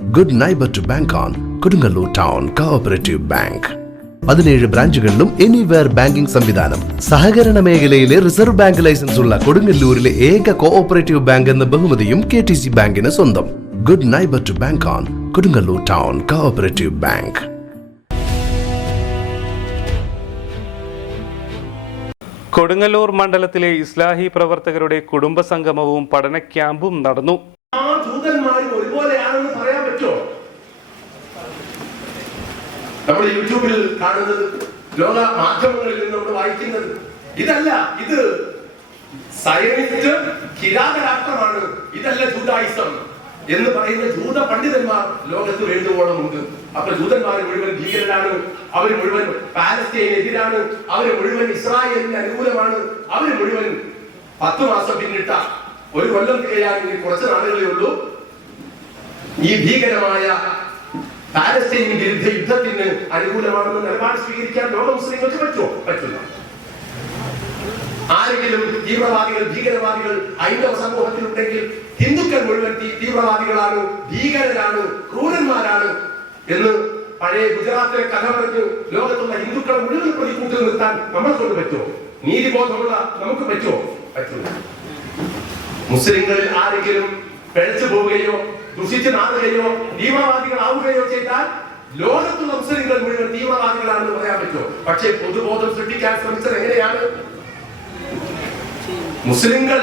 Good neighbour to bank on Kodungallur town cooperative bank പതിനേഴ് ബ്രാഞ്ചുകളിലും anywhere banking സംവിധാനം. സഹകരണ മേഖലയിലെ റിസർവ് ബാങ്ക് ലൈസൻസ് ഉള്ള കൊടുങ്ങല്ലൂരിലെ ഏക കോഓപ്പറേറ്റീവ് ബാങ്ക് എന്ന ബഹുമതിയും കെ ടി സി ബാങ്കിന് സ്വന്തം. Good neighbour to bank on Kodungallur town cooperative bank Kodungallur മണ്ഡലത്തിലെ ഇസ്ലാഹി പ്രവർത്തകരുടെ കുടുംബ സംഗമവും പഠന ക്യാമ്പും നടന്നു ആ ദൂതന്മാരും ഒരുപോലെയാണെന്ന് പറയാൻ പറ്റുമോ നമ്മൾ യൂട്യൂബിൽ കാണുന്നത് ലോക മാധ്യമങ്ങളിൽ നമ്മൾ വായിക്കുന്നത്. ഇതല്ല ഇത് സയനിസ്റ്റ് കിരാത രാഷ്ട്രമാണ് ഇതല്ല ജൂതായുസം എന്ന് പറയുന്ന ജൂത പണ്ഡിതന്മാർ ലോകത്ത് വേണ്ടുവോളം ഉണ്ട്. അപ്പൊ ജൂതന്മാർ മുഴുവൻ ഭീകരരാണ്. അവർ മുഴുവൻ പാലസ്തീനെതിരാണ്. അവർ മുഴുവൻ ഇസ്രായേലിന് അനുകൂലമാണ്. അവർ മുഴുവൻ പത്ത് മാസം പിന്നിട്ട ഒരു കൊല്ലം തികയാൻ കുറച്ച് നാളുകളേ ഉള്ളൂ. ഈ ഭീകരമായ പാലസ്തീൻ വിരുദ്ധ യുദ്ധത്തിന് അനുകൂലമാണെന്ന് നിലപാട് സ്വീകരിക്കാൻ ലോക മുസ്ലിങ്ങൾക്ക് പറ്റുമോ? പറ്റില്ല. ആരെങ്കിലും തീവ്രവാദികൾ ഭീകരവാദികൾ ഹൈന്ദവ സമൂഹത്തിലുണ്ടെങ്കിൽ ഹിന്ദുക്കൾ മുഴുവൻ തീവ്രവാദികളാണോ ഭീകരരാണ് ക്രൂരന്മാരാണ് എന്ന് പഴയ ഗുജറാത്തിലെ കഥ പറഞ്ഞ് ലോകത്തുള്ള ഹിന്ദുക്കളെ മുഴുവൻ പ്രതികൂട്ടിൽ നിർത്താൻ നമ്മളെ കൊണ്ട് പറ്റുമോ? നീതിബോധമുള്ള നമുക്ക് പറ്റുമോ? പറ്റില്ല. മുസ്ലിങ്ങളിൽ ആരെങ്കിലും പിഴച്ചു പോവുകയോ ദുഷിച്ച് നാടുകയോ നിയമവാദികളാവുകയോ ചെയ്താൽ ലോകത്തുള്ള മുസ്ലിങ്ങൾ മുഴുവൻ തീവ്രവാദികളാണെന്ന് പറയാൻ പറ്റുമോ? പക്ഷേ പൊതുബോധം സൃഷ്ടിക്കാൻ ശ്രമിച്ചത് എങ്ങനെയാണ്? മുസ്ലിങ്ങൾ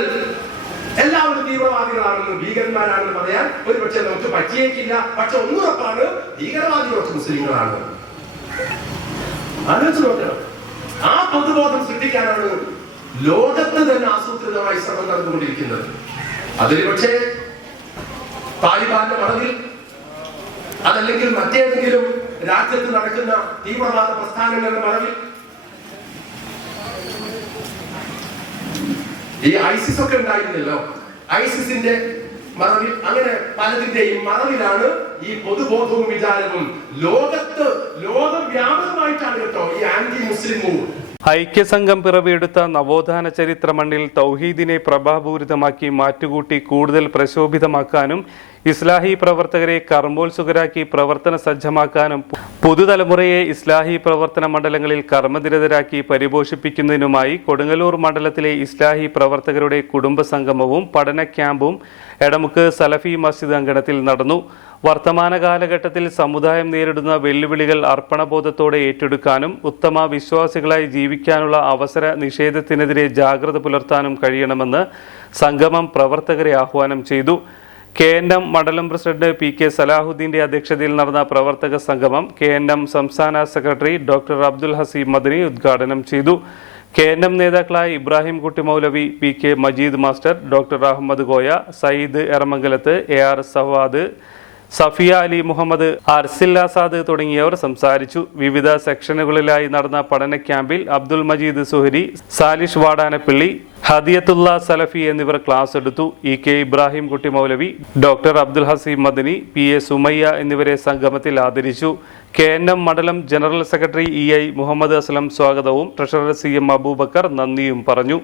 എല്ലാവരും തീവ്രവാദികളാണെന്ന് ഭീകരന്മാരാണെന്ന് പറയാൻ ഒരു പക്ഷേ നമുക്ക് പറ്റിയേക്കില്ല. പക്ഷെ ഒന്നുറപ്പാണ് ഭീകരവാദികളൊക്കെ മുസ്ലിങ്ങളാണ്. ആലോചിച്ച് നോക്കണം. ആ പൊതുബോധം സൃഷ്ടിക്കാനാണ് ലോകത്ത് തന്നെ ആസൂത്രിതമായി ശ്രമം നടന്നുകൊണ്ടിരിക്കുന്നത്. അതിൽ പക്ഷേ താലിബാന്റെ മറവിൽ അതല്ലെങ്കിൽ മറ്റേതെങ്കിലും രാജ്യത്ത് നടക്കുന്ന തീവ്രവാദ പ്രസ്ഥാനങ്ങളുടെ മറവിൽ ഈ ഐസിസ് ഒക്കെ ഉണ്ടായിരുന്നല്ലോ. ഐസിസിന്റെ മറവിൽ അങ്ങനെ പലതിന്റെയും മറവിലാണ് ഈ പൊതുബോധവും വിചാരവും. ലോകത്ത് ലോകം വ്യാപകമായിട്ടാണ് കേട്ടോ ഈ ആന്റി മുസ്ലിം മൂവ് ഐക്യസംഘം പിറവിയെടുത്ത നവോത്ഥാന ചരിത്ര മണ്ണിൽ തൗഹീദിനെ പ്രഭാപൂരിതമാക്കി മാറ്റുകൂട്ടി കൂടുതൽ പ്രശോഭിതമാക്കാനും ഇസ്ലാഹി പ്രവർത്തകരെ കർമ്മോത്സുകരാക്കി പ്രവർത്തന സജ്ജമാക്കാനും പുതുതലമുറയെ ഇസ്ലാഹി പ്രവർത്തന മണ്ഡലങ്ങളിൽ കർമ്മനിരതരാക്കി പരിപോഷിപ്പിക്കുന്നതിനുമായി കൊടുങ്ങല്ലൂർ മണ്ഡലത്തിലെ ഇസ്ലാഹി പ്രവർത്തകരുടെ കുടുംബ സംഗമവും പഠന ക്യാമ്പും എടമുക്ക് സലഫി മസ്ജിദ് അങ്കണത്തിൽ നടന്നു. വർത്തമാന കാലഘട്ടത്തിൽ സമുദായം നേരിടുന്ന വെല്ലുവിളികൾ അർപ്പണബോധത്തോടെ ഏറ്റെടുക്കാനും ഉത്തമ വിശ്വാസികളായി ജീവിക്കാനുള്ള അവസര നിഷേധത്തിനെതിരെ ജാഗ്രത പുലർത്താനും കഴിയണമെന്ന് സംഗമം പ്രവർത്തകരെ ആഹ്വാനം ചെയ്തു. കെ എൻ എം മണ്ഡലം പ്രസിഡന്റ് പി കെ സലാഹുദ്ദീന്റെ അധ്യക്ഷതയിൽ നടന്ന പ്രവർത്തക സംഗമം കെ എൻ എം സംസ്ഥാന സെക്രട്ടറി ഡോക്ടർ അബ്ദുൽ ഹസീം മദനി ഉദ്ഘാടനം ചെയ്തു. കെ എൻ എം നേതാക്കളായ Ibrahim Kutty Maulavi P K Majeed master doctor Ahmed Koya Sayyid Eramangalath A R Sawad Safiya Ali Muhammad Arsil Azad തുടങ്ങിയവർ സംസാരിച്ചു. വിവിധ സെക്ഷനുകളിലായി നടന്ന പഠന ക്യാമ്പിൽ അബ്ദുൽ മജീദ് സുഹരി സാലിഷ് വാടാനപ്പിള്ളി ഹദിയത്തുള്ള സലഫി എന്നിവർ ക്ലാസ് എടുത്തു. E K Ibrahim Kutty Maulavi doctor Abdul Haseem Madani P A Sumayya എന്നിവരെ സംഗമത്തിൽ ആദരിച്ചു. കെ എൻ എം മണ്ഡലം general secretary E I Muhammad Aslam സ്വാഗതവും ട്രഷറർ സി എം അബൂബക്കർ നന്ദിയും പറഞ്ഞു.